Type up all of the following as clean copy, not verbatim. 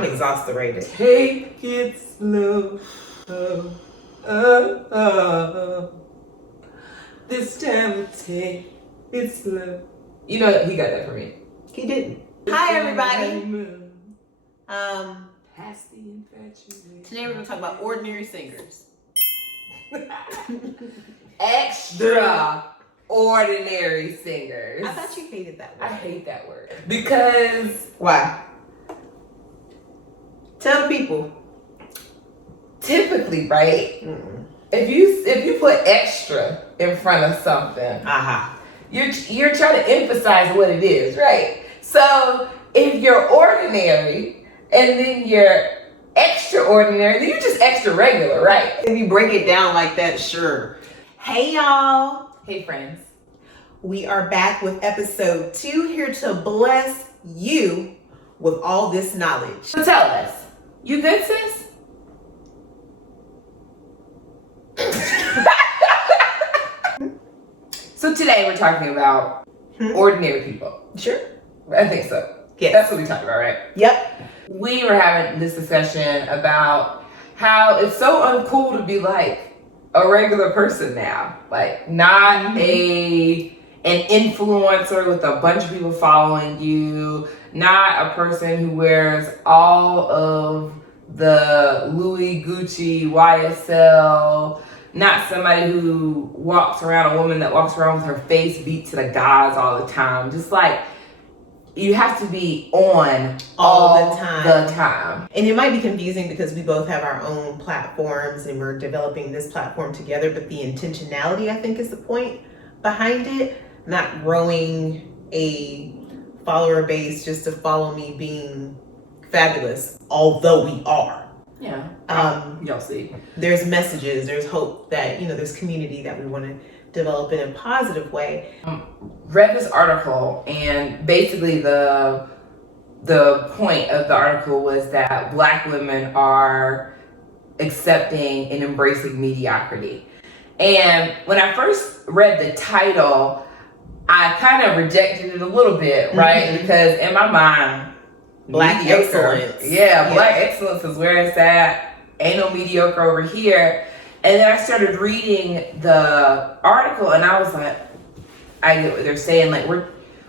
I'm exasperated. Take it slow. Oh, oh, oh. This time we'll take it slow. You know, he got that for me. He didn't. Hi, everybody. Past the infatuation. Today we're going to talk about ordinary singers. Extraordinary singers. I thought you hated that word. I hate that word. Because... Why? Tell the people. Typically, right? If you put extra in front of something, you're trying to emphasize what it is, right? So if you're ordinary and then you're extraordinary, then you're just extra regular, right? If you break it down like that, sure. Hey, y'all. Hey, friends. We are back with episode 2, here to bless you with all this knowledge. So tell us, you good, sis? So today we're talking about ordinary people. Sure. I think so. Yes. That's what we talked about, right? Yep. We were having this discussion about how it's so uncool to be like a regular person now. Like not an influencer with a bunch of people following you, not a person who wears all of the Louis, Gucci, YSL, not somebody who walks around, a woman that walks around with her face beat to the gods all the time. Just like, you have to be on all the time. And it might be confusing because we both have our own platforms and we're developing this platform together, but the intentionality, I think, is the point behind it. Not growing a follower base just to follow me being fabulous, although we are. Yeah. Y'all see. There's messages, there's hope that, there's community that we want to develop in a positive way. Read this article, and basically the point of the article was that Black women are accepting and embracing mediocrity. And when I first read the title, I kind of rejected it a little bit, right? Because in my mind, Black excellence. Yeah, Black excellence is where it's at. Ain't no mediocre over here. And then I started reading the article, and I was like, I get what they're saying. Like,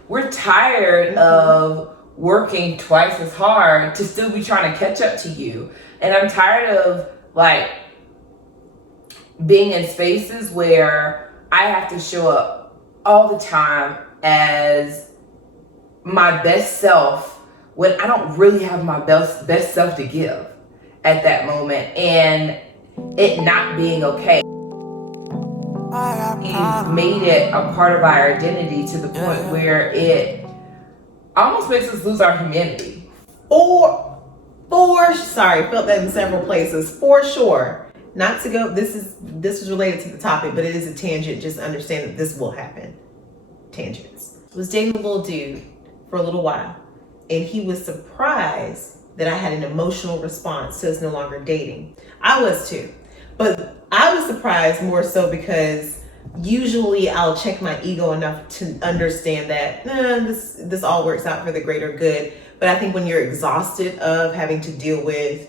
we're tired of working twice as hard to still be trying to catch up to you. And I'm tired of, like, being in spaces where I have to show up all the time as my best self when I don't really have my best self to give at that moment, and it not being okay. We've made it a part of our identity to the point where it almost makes us lose our humanity. Sorry, felt that in several places. For sure. Not to go, this is related to the topic, but it is a tangent. Just understand that this will happen. Tangents. I was dating a little dude for a little while, and he was surprised that I had an emotional response to us no longer dating. I was too. But I was surprised more so because usually I'll check my ego enough to understand that this all works out for the greater good. But I think when you're exhausted of having to deal with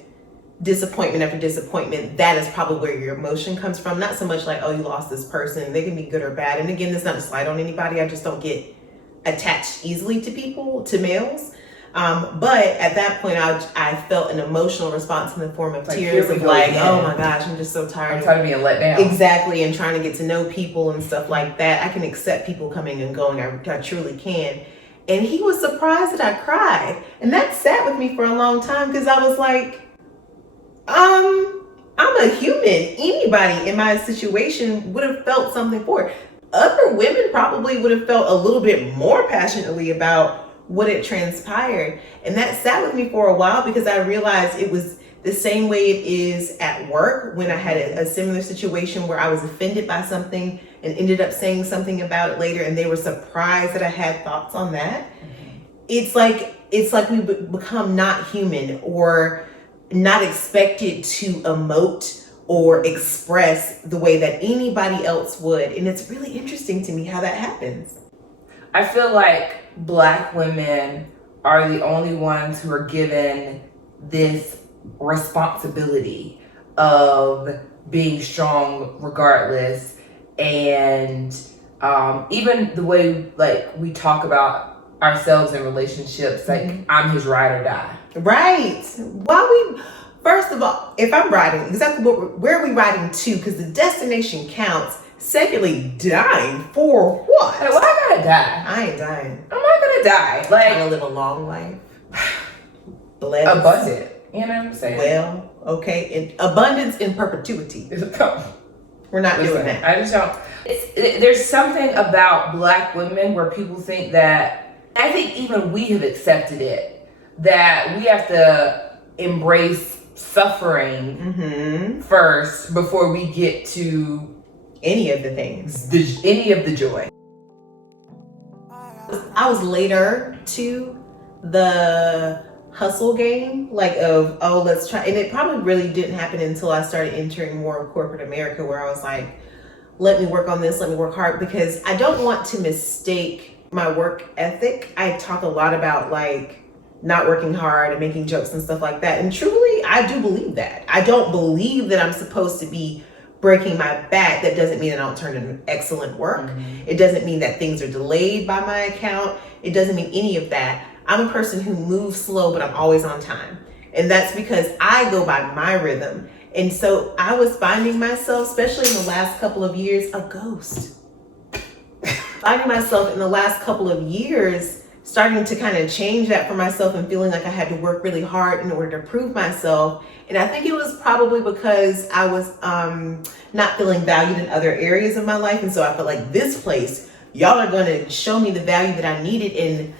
disappointment after disappointment, that is probably where your emotion comes from. Not so much like, oh, you lost this person. They can be good or bad. And again, it's not a slight on anybody. I just don't get attached easily to people, to males. But at that point, I felt an emotional response in the form of tears of like, oh my gosh, I'm just so tired. I'm tired of being let down. Exactly, and trying to get to know people and stuff like that. I can accept people coming and going. I truly can. And he was surprised that I cried. And that sat with me for a long time because I was like, I'm a human. Anybody in my situation would have felt something for it. Other women probably would have felt a little bit more passionately about what had transpired. And that sat with me for a while because I realized it was the same way it is at work when I had a similar situation where I was offended by something and ended up saying something about it later, and they were surprised that I had thoughts on that. It's like we become not human or not expected to emote or express the way that anybody else would. And it's really interesting to me how that happens. I feel like Black women are the only ones who are given this responsibility of being strong regardless, and even the way like we talk about ourselves in relationships, like I'm his ride or die. Right. First of all, if I'm riding, exactly where are we riding to? Because the destination counts. Secondly, dying for what? Like, why I gotta die? I ain't dying. I'm not gonna die. Like, trying to live a long life. Blessed. Abundant. You know what I'm saying? Well, okay. In abundance in perpetuity. We're not doing that. I just don't. There's something about Black women where people think that, I think even we have accepted it, that we have to embrace suffering first before we get to any of the things, any of the joy. I was later to the hustle game, like of, oh, let's try. And it probably really didn't happen until I started entering more of corporate America, where I was like, let me work on this, let me work hard, because I don't want to mistake my work ethic. I talk a lot about like not working hard and making jokes and stuff like that. And truly, I do believe that. I don't believe that I'm supposed to be breaking my back. That doesn't mean I don't turn in excellent work. It doesn't mean that things are delayed by my account. It doesn't mean any of that. I'm a person who moves slow, but I'm always on time. And that's because I go by my rhythm. And so I was finding myself, especially in the last couple of years, a ghost. Finding myself in the last couple of years starting to kind of change that for myself and feeling like I had to work really hard in order to prove myself. And I think it was probably because I was not feeling valued in other areas of my life. And so I felt like this place, y'all are going to show me the value that I needed. And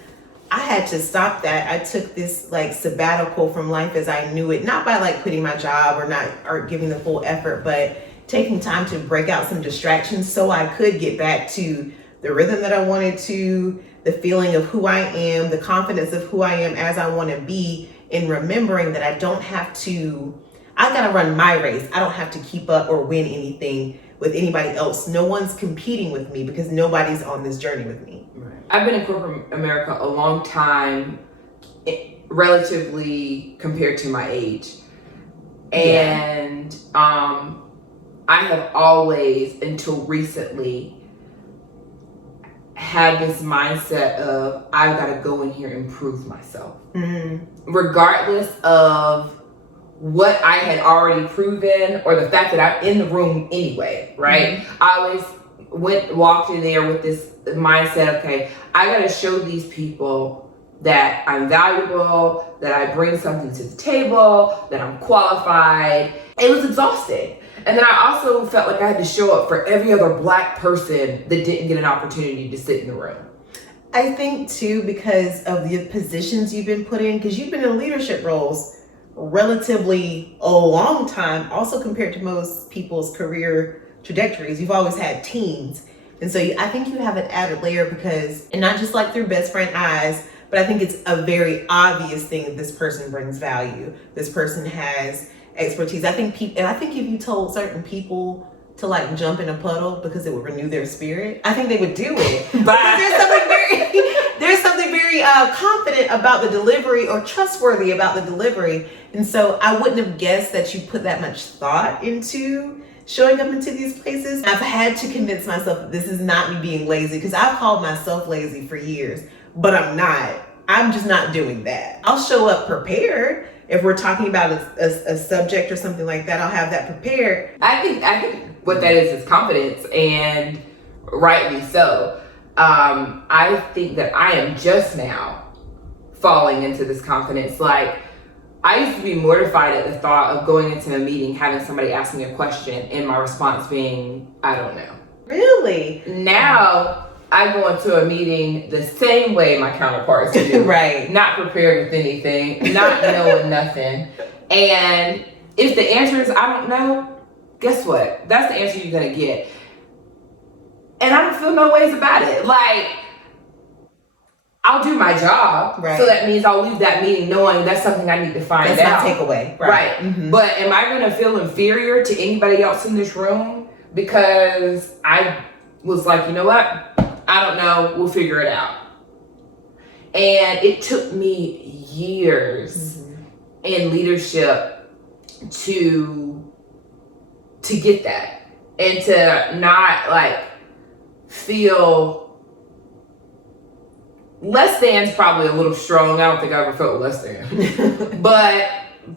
I had to stop that. I took this like sabbatical from life as I knew it, not by like quitting my job or giving the full effort, but taking time to break out some distractions so I could get back to the rhythm that I wanted to, the feeling of who I am, the confidence of who I am as I want to be, in remembering that I don't have to, I got to run my race. I don't have to keep up or win anything with anybody else. No one's competing with me because nobody's on this journey with me. Right. I've been in corporate America a long time, relatively compared to my age. And I have always, until recently, had this mindset of I've got to go in here and prove myself. Regardless of what I had already proven or the fact that I'm in the room anyway, right? I always walked in there with this mindset, okay, I got to show these people that I'm valuable, that I bring something to the table, that I'm qualified. It was exhausting. And then I also felt like I had to show up for every other Black person that didn't get an opportunity to sit in the room. I think too, because of the positions you've been put in, because you've been in leadership roles relatively a long time, also compared to most people's career trajectories. You've always had teams. And so I think you have an added layer because, and not just like through best friend eyes, but I think it's a very obvious thing that this person brings value. This person has expertise. I think if you told certain people to like jump in a puddle because it would renew their spirit, I think they would do it. But there's something very confident about the delivery or trustworthy about the delivery. And so I wouldn't have guessed that you put that much thought into showing up into these places. I've had to convince myself that this is not me being lazy, because I've called myself lazy for years, but I'm not. I'm just not doing that. I'll show up prepared. If we're talking about a subject or something like that, I'll have that prepared. I think what that is confidence, and rightly so. I think that I am just now falling into this confidence. Like, I used to be mortified at the thought of going into a meeting, having somebody ask me a question, and my response being, I don't know. Really? Now, I go into a meeting the same way my counterparts do. Right. Not prepared with anything, not knowing nothing. And if the answer is I don't know, guess what? That's the answer you're gonna get. And I don't feel no ways about it. Like, I'll do my job. Right. So that means I'll leave that meeting knowing that's something I need to find out. That's my takeaway. Right. But am I gonna feel inferior to anybody else in this room because I was like, you know what? I don't know, we'll figure it out. And it took me years in leadership to get that, and to not like feel less than's probably a little strong. I don't think I ever felt less than. But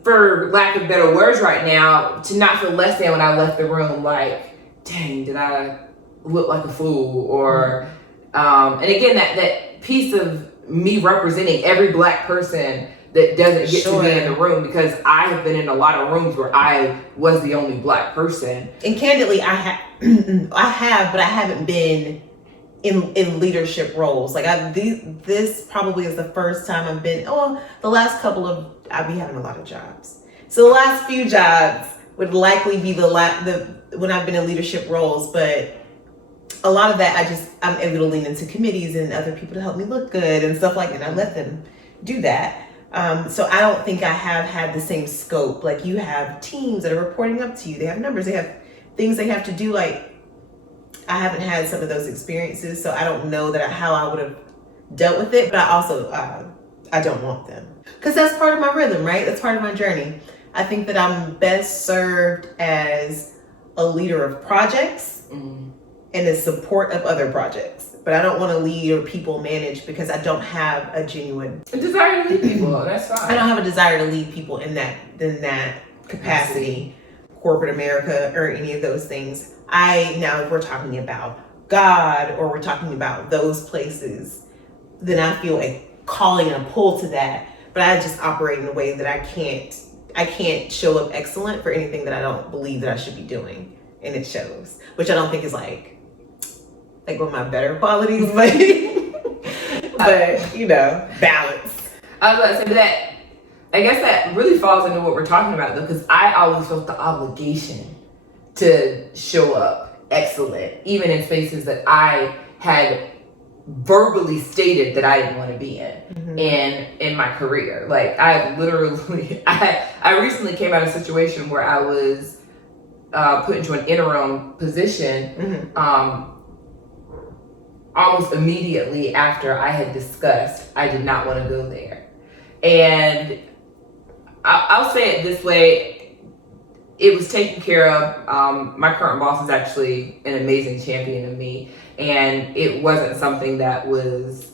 for lack of better words right now, to not feel less than when I left the room, like, dang, did I look like a fool? Or and again, that piece of me representing every Black person that doesn't get to be in the room, because I have been in a lot of rooms where I was the only Black person. And candidly, I have, but I haven't been in leadership roles. Like this probably is the first time I've been. Oh, the last couple of I'll be having a lot of jobs. So the last few jobs would likely be the when I've been in leadership roles, but a lot of that I'm able to lean into committees and other people to help me look good and stuff like that. I let them do that. So I don't think I have had the same scope. Like, you have teams that are reporting up to you. They have numbers. They have things they have to do. Like, I haven't had some of those experiences, so I don't know how I would have dealt with it. But I also, I don't want them. Because that's part of my rhythm, right? That's part of my journey. I think that I'm best served as a leader of projects and a support of other projects. But I don't want to lead or people manage, because I don't have a genuine desire to lead people. That's fine. I don't have a desire to lead people in that capacity, corporate America, or any of those things. Now if we're talking about God, or we're talking about those places, then I feel a calling and a pull to that. But I just operate in a way that I can't show up excellent for anything that I don't believe that I should be doing, and it shows. Which I don't think is like one of my better qualities, but balance. I was about to say that. I guess that really falls into what we're talking about, though, because I always felt the obligation to show up excellent, even in spaces that I had verbally stated that I didn't want to be in, in my career. Like, I literally, I recently came out of a situation where I was put into an interim position, almost immediately after I had discussed I did not want to go there. And I'll say it this way, it was taken care of. My current boss is actually an amazing champion of me, and it wasn't something that was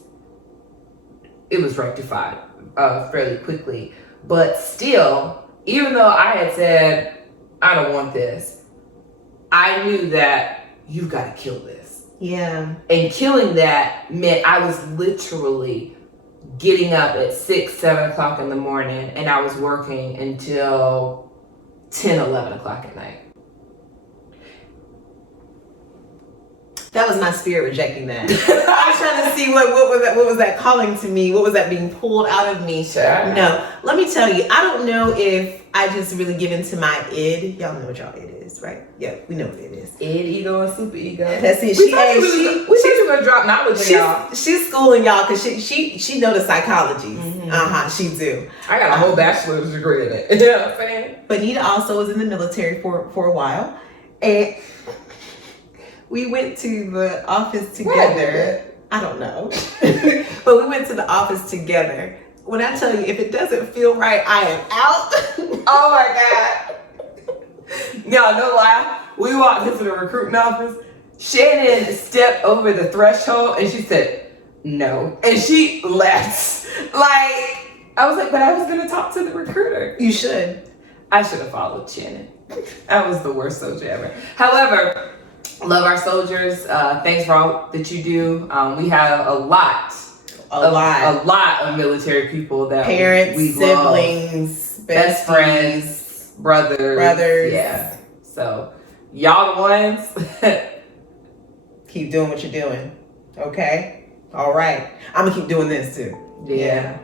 rectified fairly quickly. But still, even though I had said, I don't want this, I knew that you've got to kill this. Yeah. And killing that meant I was literally getting up at 6, 7 o'clock in the morning, and I was working until 10, 11 o'clock at night. That was my spirit rejecting that. I was trying to see what was that calling to me? What was that being pulled out of me? Sure. No, let me tell you, I don't know if I just really give into my id. Y'all know what y'all id is, right? Yeah, we know what it is. Id, ego, and super ego. That's it. We she's gonna drop knowledge in y'all. She's schooling y'all because she know the psychology. She do. I got a whole bachelor's degree in it. You know what I'm saying? Bonita also was in the military for a while, and we went to the office together. I don't know. But we went to the office together. When I tell you, if it doesn't feel right, I am out. Oh my God. Y'all, no lie. We walked into the recruiting office. Shannon stepped over the threshold and she said, no. And she left. Like, I was like, but I was going to talk to the recruiter. You should. I should have followed Shannon. I was the worst soldier ever. However, love our soldiers. Thanks for all that you do. We have a lot of military people that parents, we siblings, love. Best friends, brothers. Yeah. So y'all the ones. Keep doing what you're doing. Okay. All right. I'm gonna keep doing this too. Yeah.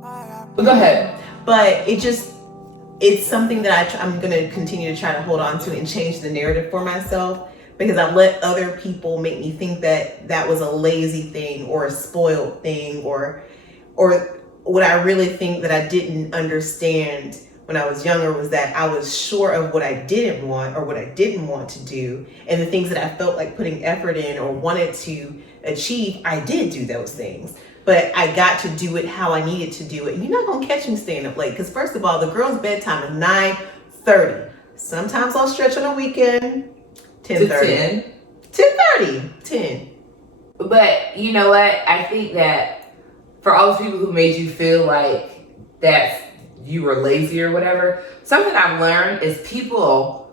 But go ahead. But it's something that I'm going to continue to try to hold on to and change the narrative for myself, because I've let other people make me think that was a lazy thing or a spoiled thing or what I really think that I didn't understand when I was younger was that I was sure of what I didn't want or what I didn't want to do, and the things that I felt like putting effort in or wanted to achieve, I did do those things. but I got to do it how I needed to do it. And you're not gonna catch me staying up late, because first of all, the girls' bedtime is 9:30. Sometimes I'll stretch on a weekend, 10:30. 10:30. 10. But you know what? I think that for all those people who made you feel like that you were lazy or whatever, something I've learned is people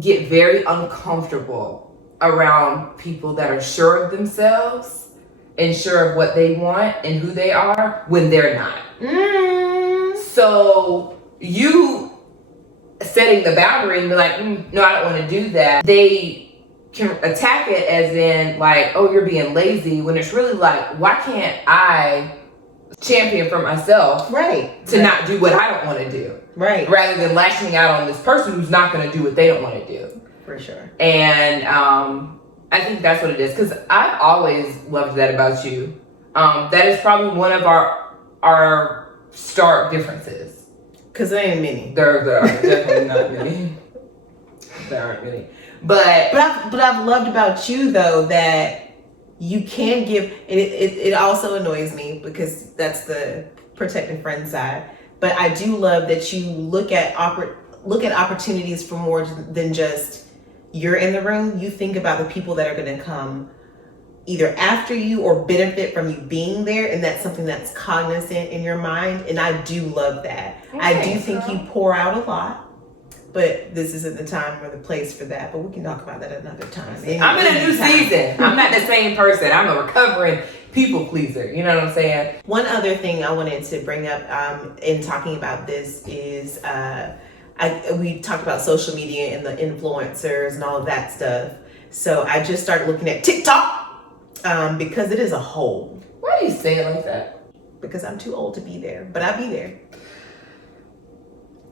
get very uncomfortable around people that are sure of themselves and sure of what they want and who they are when they're not. So you setting the boundary and be like, no, I don't want to do that. They can attack it as in like, oh, you're being lazy, when it's really like, why can't I champion for myself to not do what I don't want to do, rather than lashing out on this person who's not going to do what they don't want to do. For sure. And I think that's what it is, because I've always loved that about you. That is probably one of our stark differences. Because there ain't many. There are definitely not many. There aren't many. But I've loved about you though that you can give, and it also annoys me because that's the protective friend side. But I do love that you look at opportunities for more than just you're in the room. You think about the people that are going to come either after you or benefit from you being there, and that's something that's cognizant in your mind. And I do love that. I do think you pour out a lot. But this isn't the time or the place for that. But we can talk about that another time. I'm in a new season. I'm not the same person. I'm a recovering people pleaser. You know what I'm saying? One other thing I wanted to bring up in talking about this is we talked about social media and the influencers and all of that stuff. So I just started looking at TikTok because it is a hole. Why do you say it like that? Because I'm too old to be there. But I'll be there.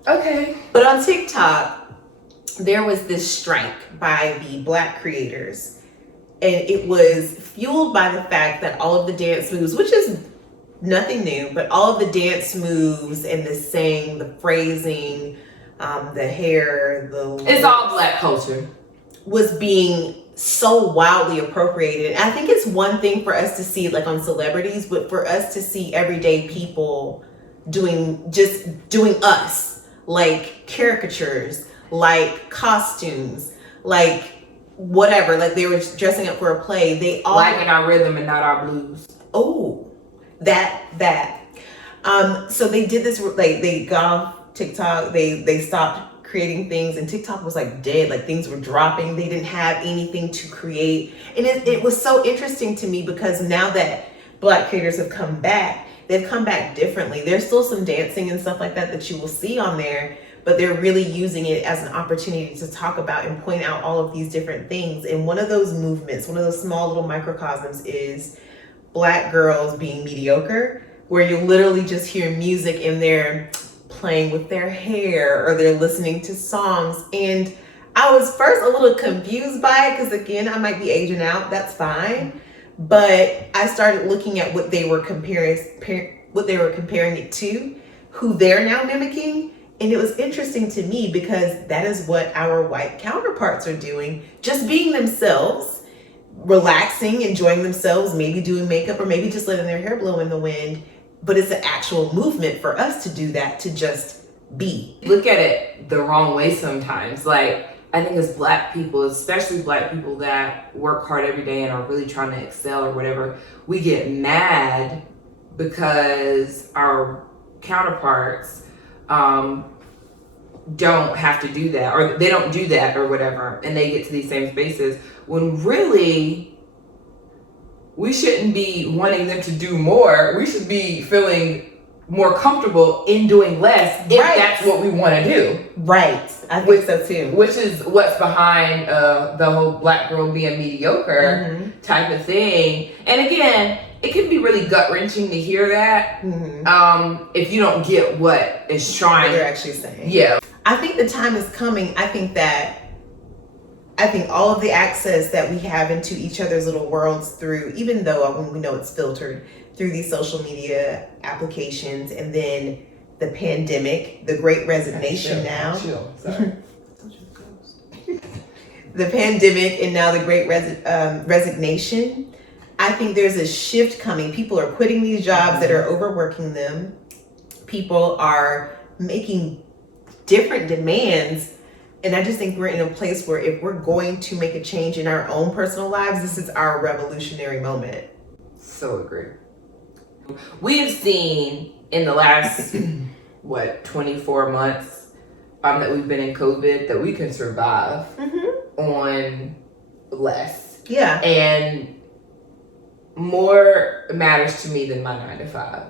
Okay. But on TikTok, there was this strike by the Black creators, and it was fueled by the fact that all of the dance moves, which is nothing new, but all of the dance moves and the saying, the phrasing, the hair, it's all Black culture, was being so wildly appropriated. And I think it's one thing for us to see like on celebrities, but for us to see everyday people doing us. Like caricatures, like costumes, like whatever, like they were dressing up for a play. They all like in our rhythm and not our blues. Oh, that. So they did this. Like they got off TikTok. They stopped creating things, and TikTok was like dead. Like things were dropping. They didn't have anything to create, and it was so interesting to me because now that Black creators have come back. They've come back differently. There's still some dancing and stuff like that you will see on there, but they're really using it as an opportunity to talk about and point out all of these different things. And one of those movements, one of those small little microcosms is Black girls being mediocre, where you literally just hear music and they're playing with their hair or they're listening to songs. And I was first a little confused by it because again, I might be aging out. That's fine. But I started looking at what they were comparing it to, who they're now mimicking. And it was interesting to me because that is what our white counterparts are doing, just being themselves, relaxing, enjoying themselves, maybe doing makeup or maybe just letting their hair blow in the wind. But it's an actual movement for us to do that, to just be. Look at it the wrong way sometimes. Like, I think as Black people, especially Black people that work hard every day and are really trying to excel or whatever, we get mad because our counterparts don't have to do that, or they don't do that or whatever, and they get to these same spaces when really we shouldn't be wanting them to do more. We should be feeling more comfortable in doing less if that's what we want to do. Right. I think so too. Which is what's behind the whole Black girl being mediocre type of thing. And again, it can be really gut-wrenching to hear that if you don't get what is trying. What they're actually saying. Yeah. I think the time is coming. I think all of the access that we have into each other's little worlds through, even though we know it's filtered, through these social media applications, and then the pandemic, the great resignation now. Sorry. The pandemic and now the great resignation. I think there's a shift coming. People are quitting these jobs that are overworking them. People are making different demands. And I just think we're in a place where if we're going to make a change in our own personal lives, this is our revolutionary moment. So agree. We have seen in the last, 24 months that we've been in COVID, that we can survive on less. Yeah. And more matters to me than my 9 to 5.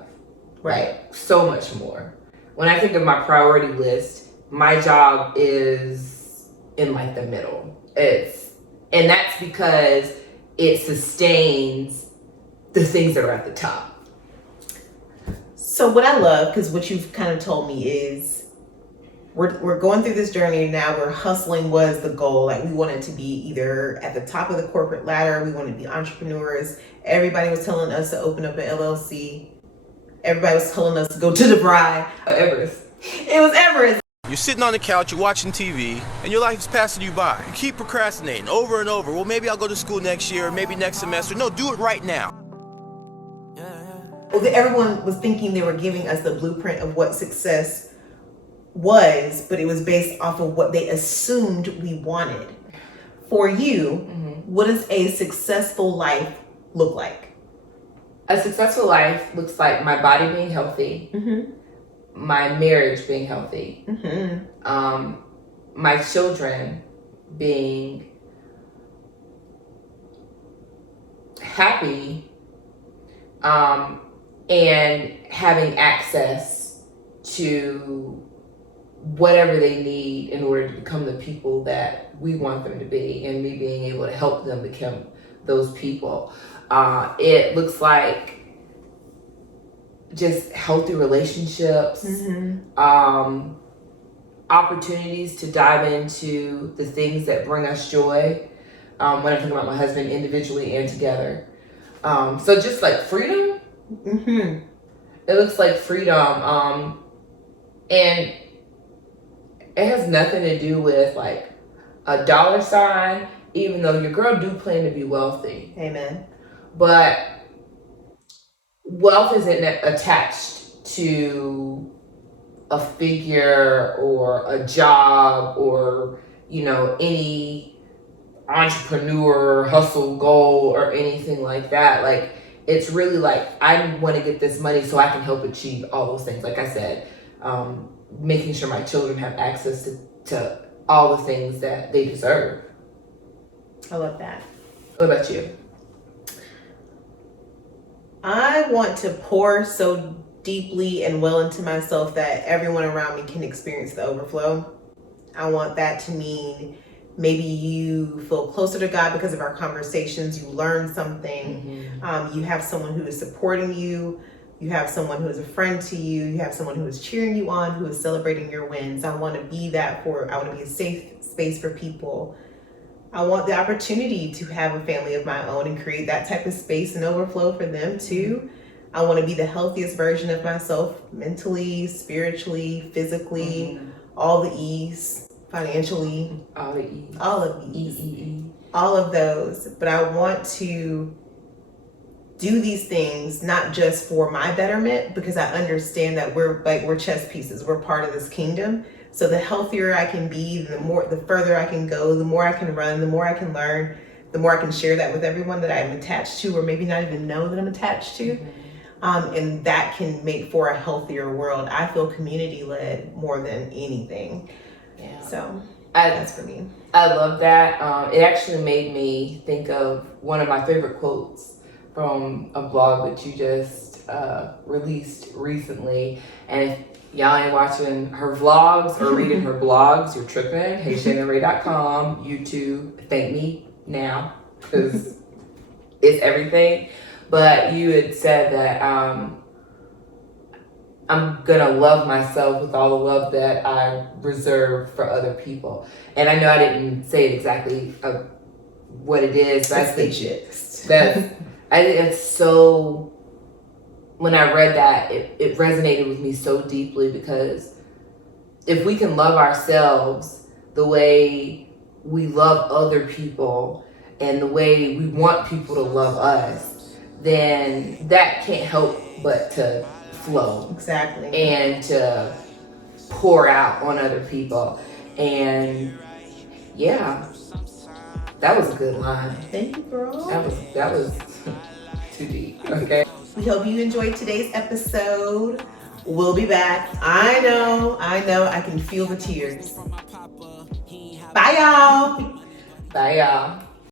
Right. Like, so much more. When I think of my priority list, my job is in like the middle. And that's because it sustains the things that are at the top. So what I love, because what you've kind of told me is we're going through this journey now where hustling was the goal. Like, we wanted to be either at the top of the corporate ladder, we wanted to be entrepreneurs. Everybody was telling us to open up an LLC. Everybody was telling us to go to DeVry. Everest. It was Everest. You're sitting on the couch, you're watching TV, and your life is passing you by. You keep procrastinating over and over. Well, maybe I'll go to school next year, or maybe next semester. No, do it right now. Everyone was thinking they were giving us the blueprint of what success was, but it was based off of what they assumed we wanted. For you, what does a successful life look like? A successful life looks like my body being healthy, my marriage being healthy, my children being happy, and having access to whatever they need in order to become the people that we want them to be, and me being able to help them become those people. It looks like just healthy relationships, opportunities to dive into the things that bring us joy. When I'm talking about my husband, individually and together. So just like freedom. It looks like freedom. And it has nothing to do with like a dollar sign, even though your girl do plan to be wealthy. Amen. But wealth isn't attached to a figure or a job or, any entrepreneur hustle goal or anything like that. Like, it's really like, I want to get this money so I can help achieve all those things. Like I said, making sure my children have access to all the things that they deserve. I love that. What about you? I want to pour so deeply and well into myself that everyone around me can experience the overflow. I want that to mean maybe you feel closer to God because of our conversations. You learn something. You have someone who is supporting you. You have someone who is a friend to you. You have someone who is cheering you on, who is celebrating your wins. I want to be I want to be a safe space for people. I want the opportunity to have a family of my own and create that type of space and overflow for them too. I want to be the healthiest version of myself, mentally, spiritually, physically, all the E's, financially, All the E's. all of these, all of those. But I want to do these things not just for my betterment, because I understand that we're chess pieces. We're part of this kingdom. So the healthier I can be, the further I can go, the more I can run, the more I can learn, the more I can share that with everyone that I'm attached to, or maybe not even know that I'm attached to. And that can make for a healthier world. I feel community led more than anything. Yeah. So That's for me. I love that. It actually made me think of one of my favorite quotes from a blog that you just released recently. And if y'all ain't watching her vlogs or reading her blogs, you're tripping. HeyShannonRay.com, YouTube, thank me now, because it's everything. But you had said that I'm gonna love myself with all the love that I reserve for other people. And I know I didn't say it exactly what it is, but I think it's so, when I read that, it resonated with me so deeply, because if we can love ourselves the way we love other people and the way we want people to love us, then that can't help but to flow. Exactly. And to pour out on other people. And yeah, that was a good line. Thank you, girl. That was too deep. Okay. We hope you enjoyed today's episode. We'll be back. I know. I can feel the tears. Bye, y'all. Bye, y'all.